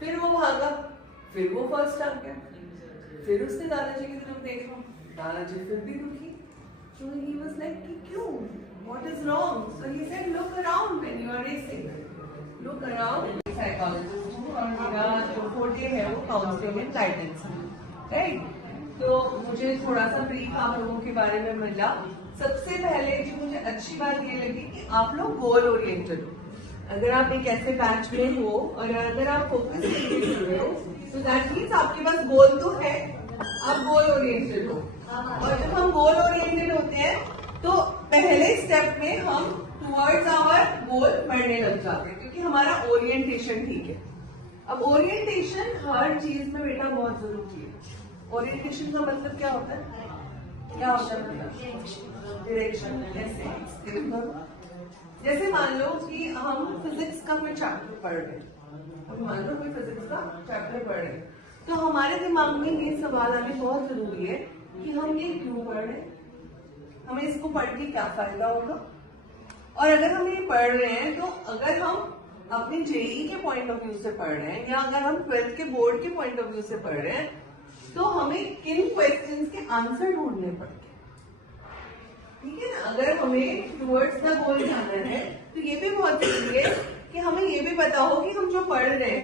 फिर वो भागा, फिर वो फर्स्ट आ गया, फिर उसने दादाजी की तरफ देखा, दादाजी फिर भी दुखी। So he was like, क्यों? What is wrong? So he said, look around when you are racing. Look around. Psychologist हूँ और मेरा जो forte है वो काउंसलिंग एंड गाइडेंस है, राइट? तो मुझे थोड़ा सा ब्रीफ आप लोगों के बारे में मिला। सबसे पहले जो मुझे अच्छी बात ये लगी कि आप लोग गोल ओरिएंटेड हो। अगर आप एक ऐसे बैच में हो और अगर आप फोकस करके कर रहे हो तो दैट मीन्स आपके पास गोल तो है, आप गोल ओरिएंटेड हो। और जब हम गोल ओरिएंटेड होते हैं तो पहले स्टेप में हम टुवर्ड्स आवर गोल बढ़ने लग जाते हैं, क्योंकि हमारा ओरिएंटेशन ठीक है। अब ओरिएंटेशन हर चीज में बेटा बहुत जरूरी है। ओरिएंटेशन का मतलब क्या होता है? क्या होता है? डायरेक्शन। जैसे मान लो कि हम फिजिक्स का कोई चैप्टर पढ़ रहे हैं, मान लो कोई फिजिक्स का चैप्टर पढ़ रहे हैं, तो हमारे दिमाग में ये सवाल आने बहुत जरूरी है कि हम ये क्यों पढ़ रहे हैं, हमें इसको पढ़ के क्या फायदा होगा। और अगर हम ये पढ़ रहे हैं तो अगर हम अपने जेईई के पॉइंट ऑफ व्यू से पढ़ रहे हैं या अगर हम 12th के बोर्ड के पॉइंट ऑफ व्यू से पढ़ रहे हैं तो हमें किन क्वेश्चंस के आंसर ढूंढने पड़ेंगे, ठीक है ना। अगर हमें टुवर्ड्स द गोल जाना है तो ये भी बहुत जरूरी है कि हमें ये भी पता हो कि हम जो पढ़ रहे हैं